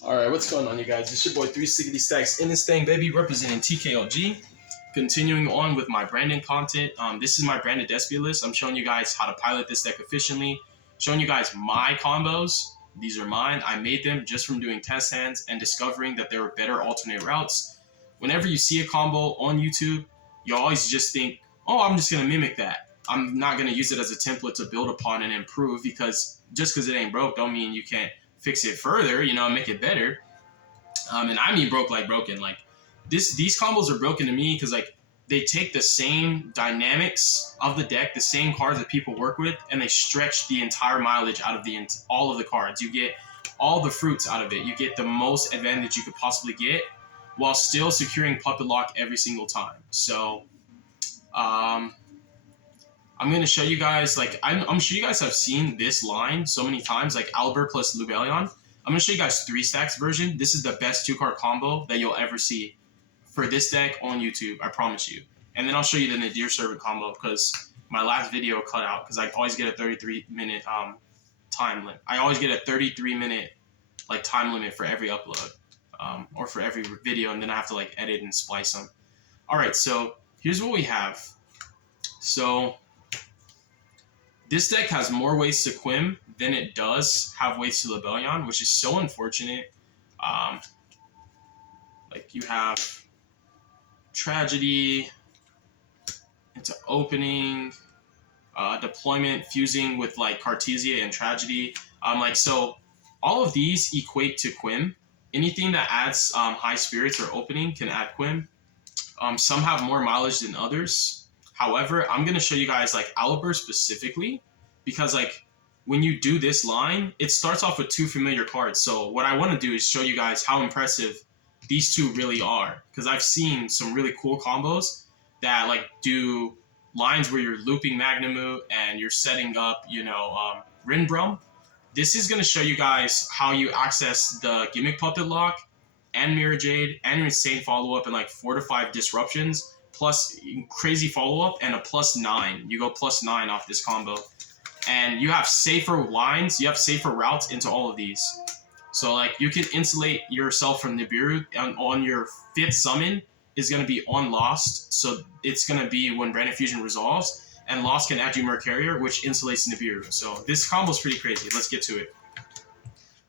Alright, what's going on, you guys? It's your boy 360 Stacks in this thing, baby, representing TKLG. Continuing on with my branding content. This is my branded DESPIA list. I'm showing you guys how to pilot this deck efficiently, showing you guys my combos. These are mine. I made them just from doing test hands and discovering that there were better alternate routes. Whenever you see a combo on YouTube, you always just think, oh, I'm just going to mimic that. I'm not going to use it as a template to build upon and improve, because just because it ain't broke don't mean you can't fix it further, make it better. And I mean broke like broken. Like these combos are broken to me because like they take the same dynamics of the deck, the same cards that people work with, and they stretch the entire mileage out of all of the cards. You get all the fruits out of it. You get the most advantage you could possibly get while still securing puppet lock every single time. So I'm going to show you guys, like, I'm sure you guys have seen this line so many times, like Albert plus Lubellion. I'm going to show you guys 3 stacks version. This is the best 2-card combo that you'll ever see for this deck on YouTube, I promise you. And then I'll show you the Nadir Servant combo, because my last video cut out, because I always get a 33-minute time limit. I always get a 33-minute like time limit for every upload, or for every video, and then I have to like edit and splice them. All right, so here's what we have. So this deck has more ways to Quim than it does have ways to Lubellion, which is so unfortunate. Like you have Tragedy into Opening, Deployment fusing with like Cartesia and Tragedy. So all of these equate to Quim. Anything that adds High Spirits or Opening can add Quim. Some have more mileage than others. However, I'm going to show you guys like Aliber specifically, because like when you do this line, it starts off with 2 familiar cards. So what I want to do is show you guys how impressive these 2 really are, because I've seen some really cool combos that like do lines where you're looping Magnemute and you're setting up, Rinbrum. This is going to show you guys how you access the Gimmick Puppet Lock and Mirror Jade and your insane follow-up and like 4 to 5 disruptions, plus crazy follow-up and a +9. You go +9 off this combo. And you have safer lines, you have safer routes into all of these. So like you can insulate yourself from Nibiru on your 5th summon is going to be on Lost. So it's going to be when Branded Fusion resolves, and Lost can add you Mercurier, which insulates Nibiru. So this combo is pretty crazy. Let's get to it.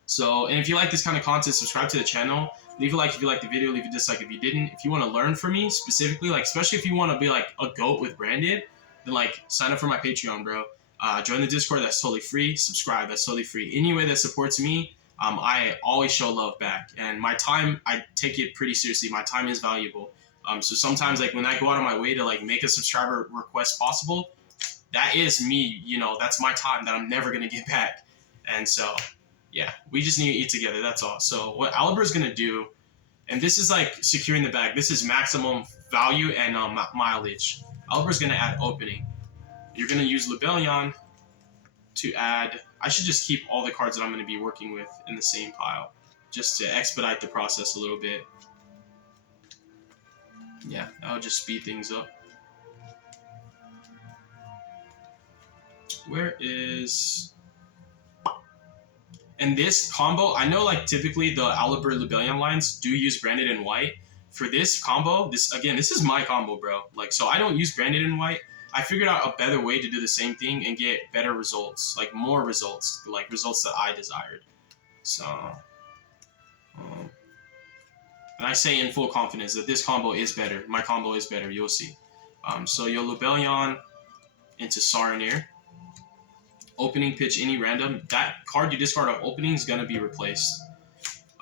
So, and if you like this kind of content, subscribe to the channel. Leave a like if you liked the video, leave a dislike if you didn't. If you want to learn from me specifically, like especially if you want to be like a GOAT with Branded, then like sign up for my Patreon, bro. Join the Discord, that's totally free. Subscribe, that's totally free. Any way that supports me, I always show love back. And my time, I take it pretty seriously. My time is valuable. So sometimes like when I go out of my way to like make a subscriber request possible, that is me, that's my time that I'm never going to get back. And so yeah, we just need to eat together. That's all. So what Aliber is going to do, and this is like securing the bag. This is maximum value and mileage. Aliber is going to add Opening. You're going to use Lubellion to add. I should just keep all the cards that I'm going to be working with in the same pile, just to expedite the process a little bit. Yeah, that'll just speed things up. Where is... And this combo, I know like typically the Aliber Lubellion lines do use Branded in white. For this combo, this is my combo, bro. Like, so I don't use Branded in white. I figured out a better way to do the same thing and get better results, like more results, like results that I desired. So, and I say in full confidence that this combo is better. My combo is better, you'll see. So you'll Lubellion into Saronir. Opening, pitch any random. That card you discard of Opening is going to be replaced.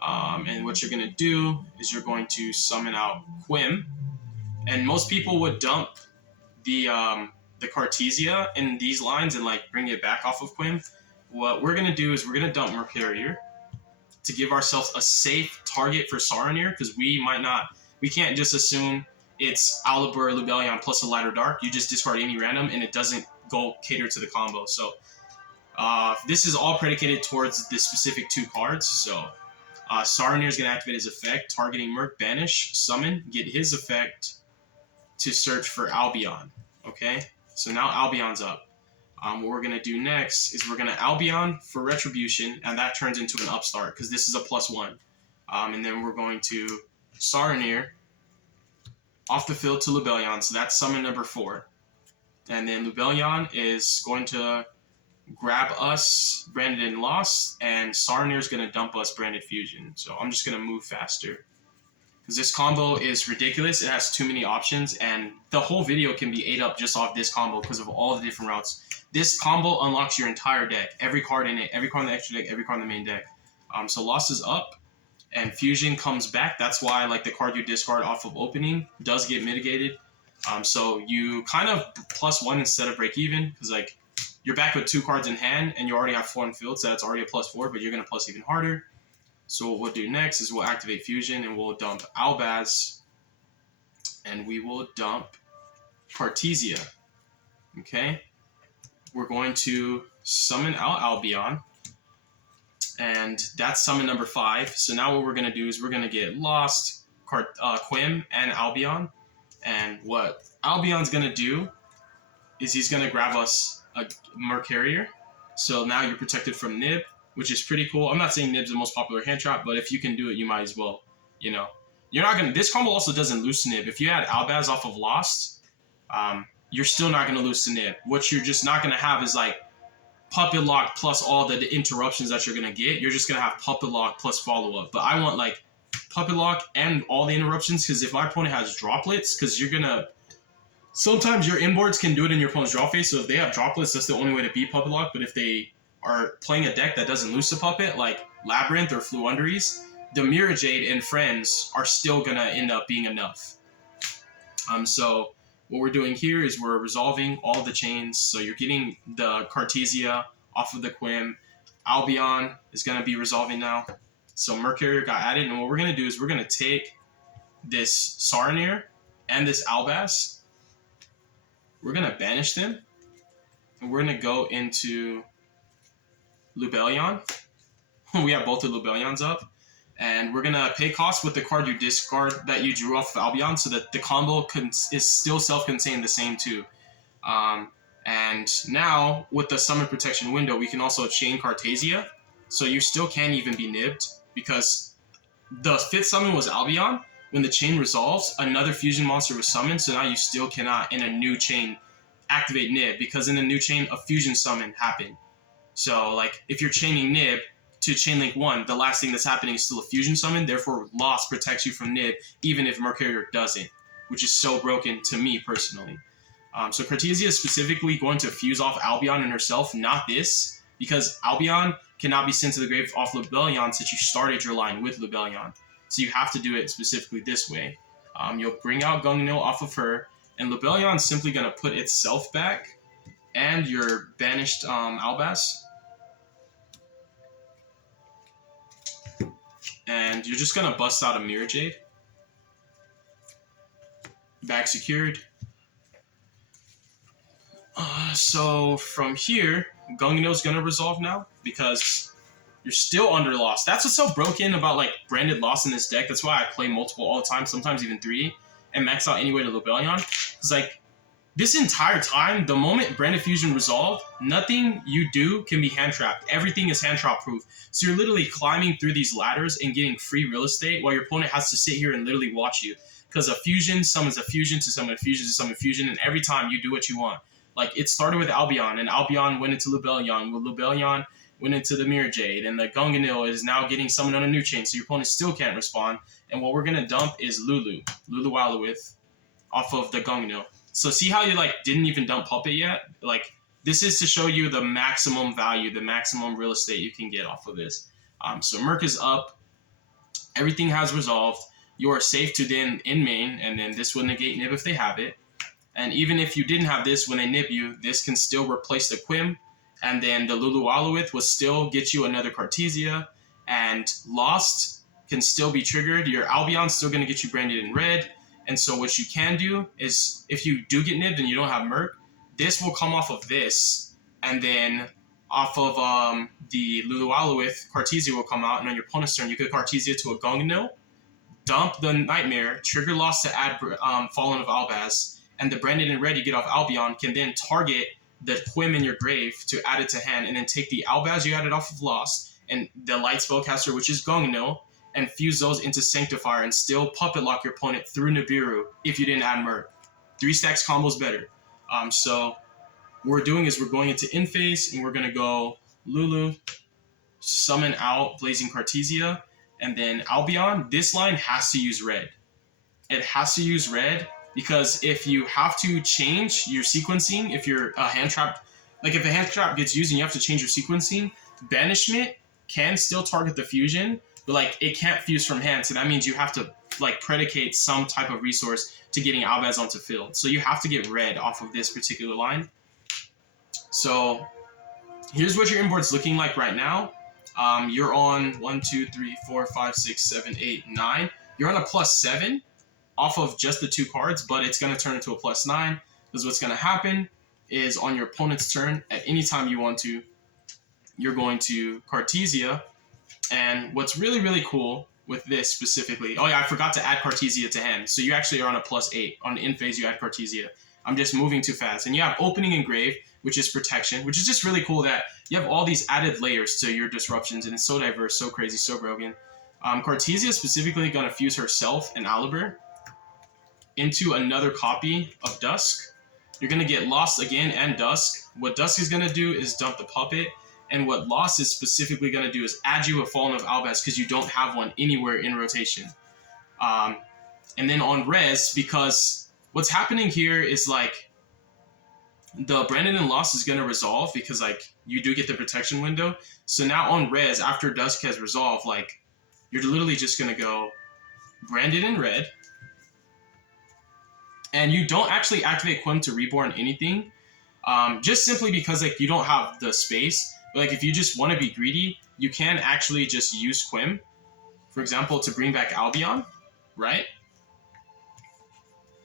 And what you're going to do is you're going to summon out Quim. And most people would dump the Cartesia in these lines and like bring it back off of Quim. What we're going to do is we're going to dump Mercurier to give ourselves a safe target for Saronir, because we can't just assume it's Aliber Lubellion plus a lighter dark. You just discard any random and it doesn't go cater to the combo. So this is all predicated towards the specific 2 cards. So Saronir is going to activate his effect, targeting Merc, banish, summon, get his effect to search for Albion. Okay, so now Albion's up. What we're going to do next is we're going to Albion for Retribution, and that turns into an Upstart, because this is a +1. And then we're going to Saronir off the field to Lubellion. So that's summon number 4. And then Lubellion is going to grab us, Branded and Lost, and Saronir is going to dump us, Branded Fusion. So I'm just going to move faster, because this combo is ridiculous. It has too many options, and the whole video can be ate up just off this combo because of all the different routes. This combo unlocks your entire deck, every card in it, every card in the extra deck, every card in the main deck. So Lost is up, and Fusion comes back. That's why like the card you discard off of opening does get mitigated. So you kind of +1 instead of break even, because like you're back with 2 cards in hand, and you already have 4 in field, so that's already a +4, but you're going to plus even harder. So what we'll do next is we'll activate Fusion, and we'll dump Albaz, and we will dump Cartesia. Okay? We're going to summon out Albion, and that's summon number 5. So now what we're going to do is we're going to get Lost, Quim, and Albion. And what Albion's going to do is he's going to grab us a Mercurier. So now you're protected from Nib, which is pretty cool. I'm not saying Nib's the most popular hand trap, but if you can do it, you might as well. You know, you're not going to... This combo also doesn't lose to Nib. If you add Albaz off of Lost, you're still not going to lose to Nib. What you're just not going to have is like Puppet Lock plus all the interruptions that you're going to get. You're just going to have Puppet Lock plus follow-up. But I want like Puppet Lock and all the interruptions, because if my opponent has droplets, because you're going to... Sometimes your inboards can do it in your opponent's draw phase, so if they have droplets, that's the only way to beat Puppet Lock. But if they are playing a deck that doesn't lose to Puppet, like Labyrinth or Fluunderies, the Mirror Jade and Friends are still going to end up being enough. So what we're doing here is we're resolving all the chains. So you're getting the Cartesia off of the Quim. Albion is going to be resolving now. So Mercurier got added, and what we're going to do is we're going to take this Saronir and this Albaz. We're going to banish them, and we're going to go into Lubellion. We have both the Lubellions up, and we're going to pay cost with the card you discard that you drew off of Albion, so that the combo is still self-contained the same too. And now, with the Summon Protection window, we can also chain Cartesia, so you still can't even be nibbed, because the 5th summon was Albion. When the chain resolves, another fusion monster was summoned, so now you still cannot, in a new chain, activate Nib, because in the new chain, a fusion summon happened. So, like, if you're chaining Nib to Chainlink 1, the last thing that's happening is still a fusion summon, therefore Lost protects you from Nib, even if Mercurier doesn't, which is so broken to me, personally. So Cartesia is specifically going to fuse off Albion and herself, not this, because Albion cannot be sent to the grave off Lubellion since you started your line with Lubellion. So you have to do it specifically this way. You'll bring out Gungnil off of her, and Lubellion's simply going to put itself back, and your banished Albaz. And you're just going to bust out a Mirror Jade. Back secured. So from here, Gungnil's going to resolve now, because you're still under Lost. That's what's so broken about like branded Lost in this deck. That's why I play multiple all the time, sometimes even 3, and max out anyway to Lubellion. It's like this entire time, the moment Branded Fusion resolved, nothing you do can be hand trapped. Everything is hand trap proof. So you're literally climbing through these ladders and getting free real estate while your opponent has to sit here and literally watch you. Because a fusion summons a fusion to summon a fusion to summon a fusion, and every time you do what you want. Like it started with Albion, and Albion went into Lubellion. With Lubellion went into the Mirror Jade, and the Gungnil is now getting summoned on a new chain, so your opponent still can't respond. And what we're going to dump is Lulu Wallowith, off of the Gungnil. So see how you like didn't even dump Puppet yet? Like this is to show you the maximum value, the maximum real estate you can get off of this. So Merc is up. Everything has resolved. You are safe to then in main, and then this will negate Nib if they have it. And even if you didn't have this, when they nib you, this can still replace the Quim. And then the Lulu Wallowith will still get you another Cartesia. And Lost can still be triggered. Your Albion's still going to get you branded in red. And so what you can do is, if you do get nibbed and you don't have Merc, this will come off of this. And then off of the Lulu Wallowith, Cartesia will come out. And on your opponent's turn, you get Cartesia to a Gungnil, dump the Nightmare, trigger Lost to add Fallen of Albaz. And the branded in red you get off Albion can then target the Quim in your grave to add it to hand, and then take the Albaz you added off of Lost and the Light Spellcaster, which is Gungnil, and fuse those into Sanctifier and still puppet lock your opponent through Nibiru if you didn't add Merc. 3 stacks combos better. So what we're doing is we're going into in phase and we're going to go Lulu, summon out Blazing Cartesia, and then Albion. This line has to use red. It has to use red because if you have to change your sequencing, if you're a hand trap, like if a hand trap gets used and you have to change your sequencing, Banishment can still target the fusion, but like it can't fuse from hand. So that means you have to like predicate some type of resource to getting Albaz onto field. So you have to get red off of this particular line. So here's what your inboard's looking like right now. You're on 1, 2, 3, 4, 5, 6, 7, 8, 9. You're on a +7 off of just the 2 cards, but it's going to turn into a +9 because what's going to happen is on your opponent's turn, at any time you want to, you're going to Cartesia. And what's really, really cool with this specifically, oh yeah, I forgot to add Cartesia to hand. So you actually are on a +8. On in phase, you add Cartesia. I'm just moving too fast. And you have Opening Engrave, which is protection, which is just really cool that you have all these added layers to your disruptions, and it's so diverse, so crazy, so broken. Cartesia is specifically going to fuse herself and Alibur into another copy of Dusk. You're going to get Lost again and Dusk. What Dusk is going to do is dump the puppet, and what Lost is specifically going to do is add you a Fallen of Albaz because you don't have one anywhere in rotation. And then on res, because what's happening here is like the Branded and Lost is going to resolve because like you do get the protection window. So now on res, after Dusk has resolved, like you're literally just going to go Branded in red. And you don't actually activate Quim to reborn anything, just simply because like you don't have the space. But like if you just want to be greedy, you can actually just use Quim, for example, to bring back Albion, right?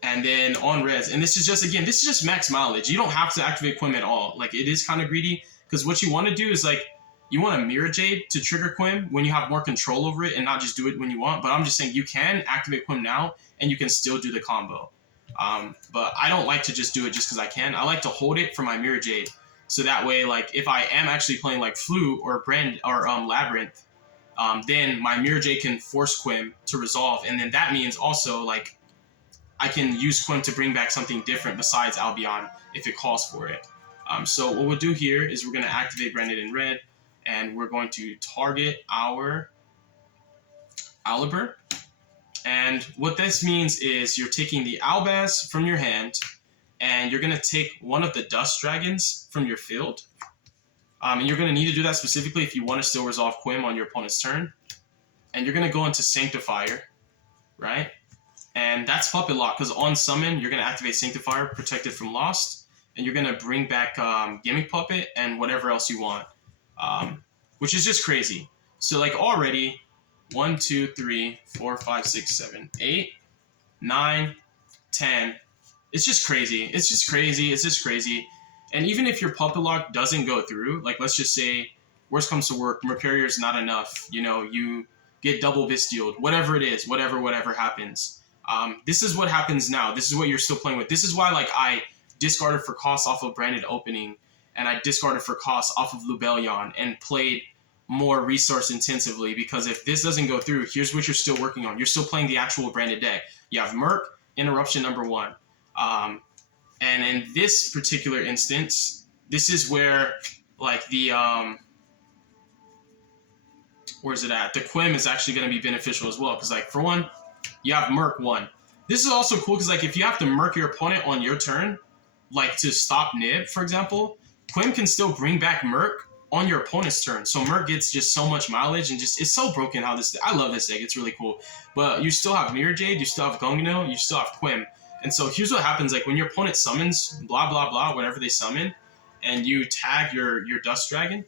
And then on res, and this is just, again, this is just max mileage. You don't have to activate Quim at all. Like it is kind of greedy because what you want to do is like you want a Mirror Jade to trigger Quim when you have more control over it and not just do it when you want. But I'm just saying you can activate Quim now and you can still do the combo. But I don't like to just do it just because I can. I like to hold it for my Mirror Jade. So that way, like, if I am actually playing like Flute or Labyrinth, then my Mirror Jade can force Quim to resolve. And then that means also, like, I can use Quim to bring back something different besides Albion if it calls for it. So what we'll do here is we're going to activate Branded in red, and we're going to target our Alibur. And what this means is you're taking the Albaz from your hand, and you're going to take one of the Dust Dragons from your field. And you're going to need to do that specifically if you want to still resolve Quim on your opponent's turn. And you're going to go into Sanctifier, right? And that's Puppet Lock, because on summon, you're going to activate Sanctifier, protected from Lost, and you're going to bring back Gimmick Puppet and whatever else you want, which is just crazy. So like already, 1, 2, 3, 4, 5, 6, 7, 8, 9, 10. It's just crazy. It's just crazy. It's just crazy. And even if your Puppet Lock doesn't go through, like let's just say, worst comes to work, Mercurier is not enough. You know, you get double Vistialed, whatever it is, whatever happens. This is what happens now. This is what you're still playing with. This is why like I discarded for cost off of Branded Opening, and I discarded for cost off of Lubellion and played more resource intensively, because if this doesn't go through, here's what you're still working on. You're still playing the actual branded deck. You have Merc, Interruption number 1. And in this particular instance, this is where like the where's it at? The Quim is actually going to be beneficial as well, because like for one, you have Merc 1. This is also cool because like if you have to Merc your opponent on your turn, like to stop Nib, for example, Quim can still bring back Merc on your opponent's turn. So Merc gets just so much mileage, and just it's so broken how this. I love this deck. It's really cool. But you still have Mirror Jade, you still have Gongno, you still have Quim. And so here's what happens: like when your opponent summons blah blah blah, whatever they summon, and you tag your Dust Dragon,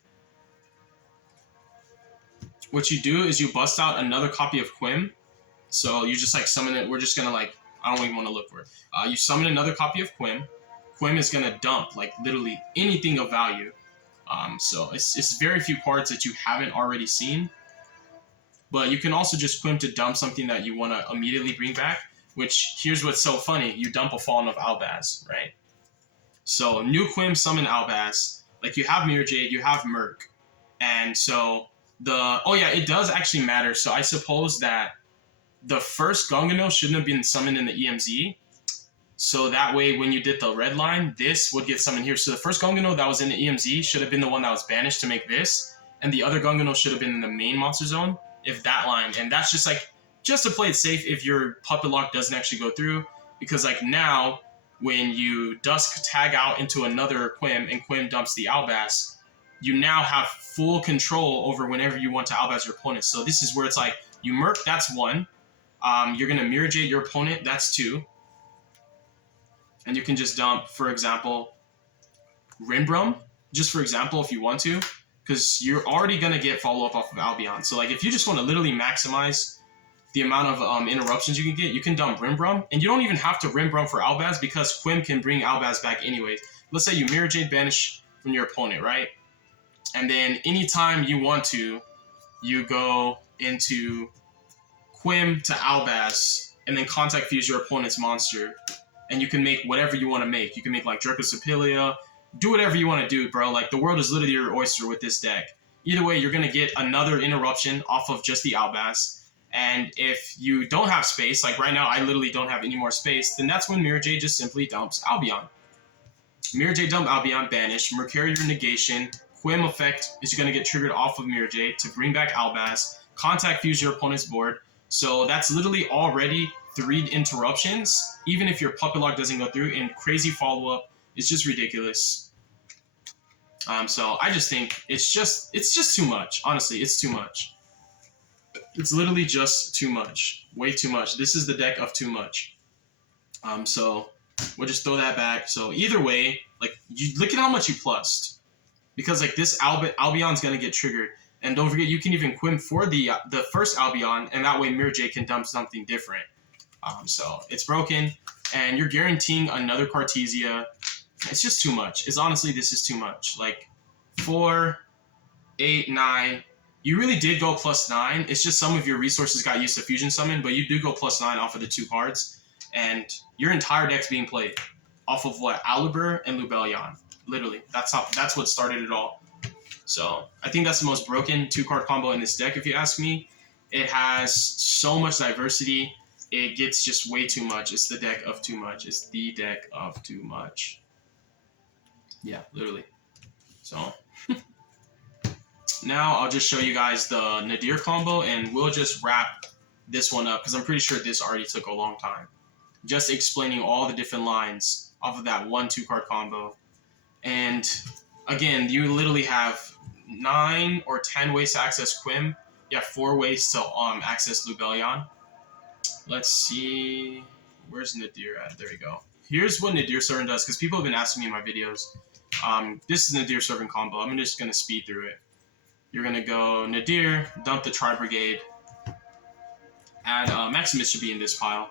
what you do is you bust out another copy of Quim. So you just like summon it. We're just gonna like, I don't even want to look for it. You summon another copy of Quim. Quim is gonna dump like literally anything of value. So it's very few cards that you haven't already seen. But you can also just Quim to dump something that you want to immediately bring back, which here's what's so funny. You dump a Fallen of Albaz, right? So new Quim, summon Albaz. Like you have Mirror Jade, you have Merc. And so Oh yeah, it does actually matter. So I suppose that the first Gungano shouldn't have been summoned in the EMZ. So that way, when you did the red line, this would get summoned here. So the first Gungano that was in the EMZ should have been the one that was banished to make this, and the other Gungano should have been in the main monster zone, if that line. And that's just like, just to play it safe if your puppet lock doesn't actually go through, because like now, when you Dusk tag out into another Quim and Quim dumps the Albaz, you now have full control over whenever you want to Albaz your opponent. So this is where it's like, you Merc, that's one. You're going to Mirror Jade your opponent, that's two. And you can just dump, for example, Rinbrum, just for example, if you want to, because you're already going to get follow-up off of Albion. So like if you just want to literally maximize the amount of interruptions you can get, you can dump Rinbrum, and you don't even have to Rinbrum for Albaz because Quim can bring Albaz back anyways. Let's say you Mirror Jade banish from your opponent, right? And then anytime you want to, you go into Quim to Albaz, and then contact fuse your opponent's monster, and you can make whatever you want to make. You can make like Dracosepilia, do whatever you want to do, bro. Like the world is literally your oyster with this deck. Either way, you're going to get another interruption off of just the Albaz. And if you don't have space, like right now I literally don't have any more space, then that's when Mirror Jade just simply dumps Albion. Mirror Jade dump Albion, banish, Mercurial Negation, Quim effect is going to get triggered off of Mirror Jade to bring back Albaz, contact fuse your opponent's board. So that's literally already 3 interruptions, even if your puppet lock doesn't go through, and crazy follow-up is just ridiculous. So I just think it's just too much. Honestly, it's too much. It's literally just too much. Way too much. This is the deck of too much. So we'll just throw that back. So either way, like, you look at how much you plussed. Because like this Albion's gonna get triggered. And don't forget, you can even Quim for the first Albion, and that way Mirror Jade can dump something different. So it's broken, and you're guaranteeing another Cartesia. It's just too much. It's honestly, this is too much. Like 4, 8, 9. You really did go +9. It's just some of your resources got used to Fusion Summon, but you do go +9 off of the 2 cards, and your entire deck's being played off of what? Alibur and Lubellion. Literally, that's what started it all. So I think that's the most broken 2-card combo in this deck, if you ask me. It has so much diversity. It gets just way too much. It's the deck of too much. It's the deck of too much. Yeah, literally. So now I'll just show you guys the Nadir combo, and we'll just wrap this one up because I'm pretty sure this already took a long time. Just explaining all the different lines off of that 1-2 card combo. And again, you literally have 9 or 10 ways to access Quim. You have 4 ways to access Lubellion. Let's see. Where's Nadir at? There you go. Here's what Nadir Servant does, because people have been asking me in my videos. This is Nadir Servant combo. I'm just going to speed through it. You're going to go Nadir, dump the Tri-Brigade. Add Maximus should be in this pile.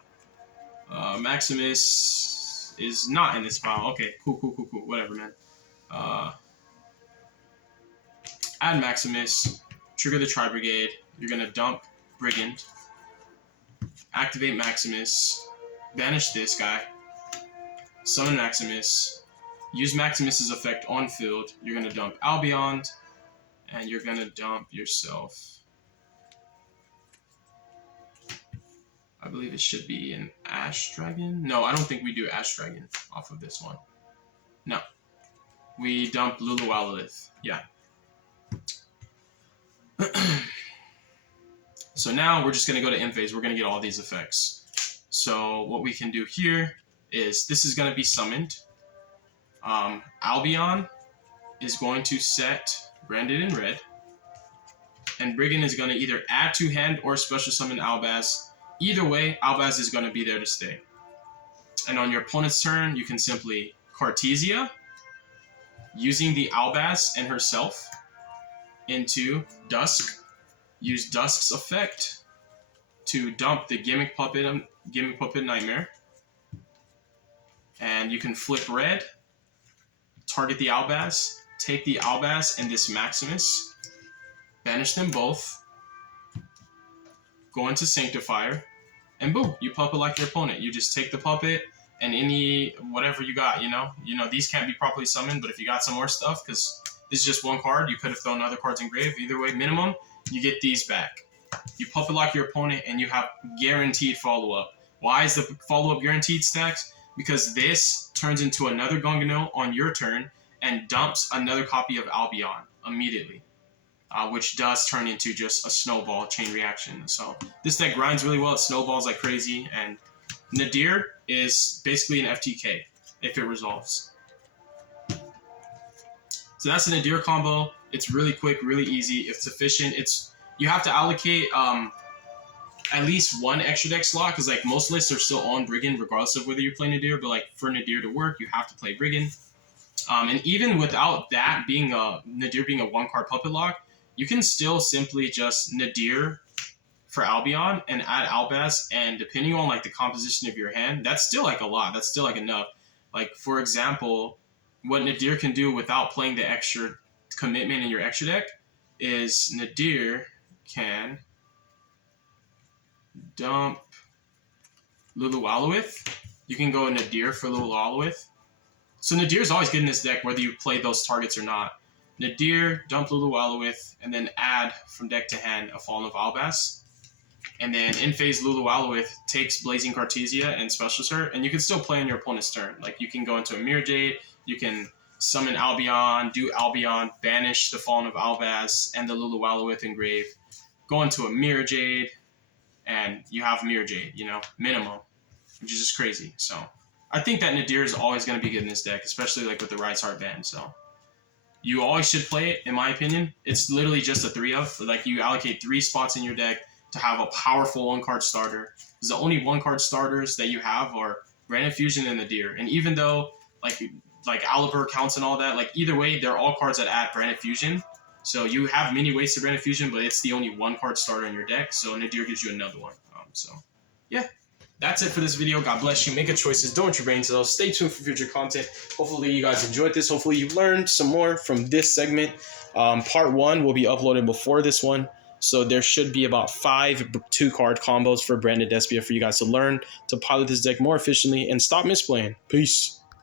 Maximus is not in this pile. Okay, cool. Whatever, man. Add Maximus, trigger the Tri-Brigade. You're going to dump Brigand. Activate Maximus. Banish this guy. Summon Maximus. Use Maximus's effect on field. You're going to dump Albion. And you're going to dump yourself. I believe it should be an Ash Dragon. No, I don't think we do Ash Dragon off of this one. No. We dump Lulualalith. Yeah. So now we're just going to go to end phase. We're going to get all these effects. So what we can do here is this is going to be summoned. Albion is going to set branded in red. And Brigand is going to either add to hand or special summon Albaz. Either way, Albaz is going to be there to stay. And on your opponent's turn, you can simply Cartesia, using the Albaz and herself into Dusk. Use Dusk's effect to dump the Gimmick Puppet Nightmare. And you can flip red, target the Albaz, take the Albaz and this Maximus, banish them both, go into Sanctifier, and boom, you puppet like your opponent. You just take the puppet and any whatever you got, you know, these can't be properly summoned, but if you got some more stuff, because this is just 1 card, you could have thrown other cards in grave. Either way, minimum, you get these back. You puppet lock your opponent, and you have guaranteed follow-up. Why is the follow-up guaranteed, Stacks? Because this turns into another Gongano on your turn and dumps another copy of Albion immediately, which does turn into just a snowball chain reaction. So this deck grinds really well. It snowballs like crazy, and Nadir is basically an FTK if it resolves. So that's an Nadir combo. It's really quick, really easy. It's efficient. You have to allocate at least one extra deck slot, because like most lists are still on Brigand regardless of whether you're playing Nadir. But like for Nadir to work, you have to play Brigand. And even without that being Nadir being a 1-card puppet lock, you can still simply just Nadir for Albion and add Albaz, and depending on like the composition of your hand, that's still like a lot. That's still like enough. Like for example, what Nadir can do without playing the extra commitment in your extra deck is Nadir can dump Lulualuith. You can go Nadir for Lulualuith. So Nadir is always good in this deck whether you play those targets or not. Nadir, dump Lulualuith, and then add from deck to hand a Fallen of Albaz. And then in phase Lulualuith takes Blazing Cartesia and specials her, and you can still play on your opponent's turn. Like you can go into a Mirror Jade, you can summon Albion, do Albion, banish the Fallen of Albaz and the Lulualuith engrave, go into a Mirror Jade, and you have Mirror Jade, minimum, which is just crazy. So I think that Nadir is always going to be good in this deck, especially like with the Rise Heart ban. So you always should play it, in my opinion. It's literally just a 3-of. Like you allocate 3 spots in your deck to have a powerful 1-card starter. Because the only 1-card starters that you have are Branded Fusion and Nadir. And even though like Alibur counts and all that, like either way, they're all cards that add Branded Fusion. So you have many ways to Branded Fusion, but it's the only 1-card starter in your deck. So Nadir gives you another one. So yeah, that's it for this video. God bless you. Make good choices. Don't your brain cells. Stay tuned for future content. Hopefully you guys enjoyed this. Hopefully you learned some more from this segment. Part 1 will be uploaded before this one. So there should be about 5 2-card combos for Branded Despia for you guys to learn to pilot this deck more efficiently and stop misplaying. Peace.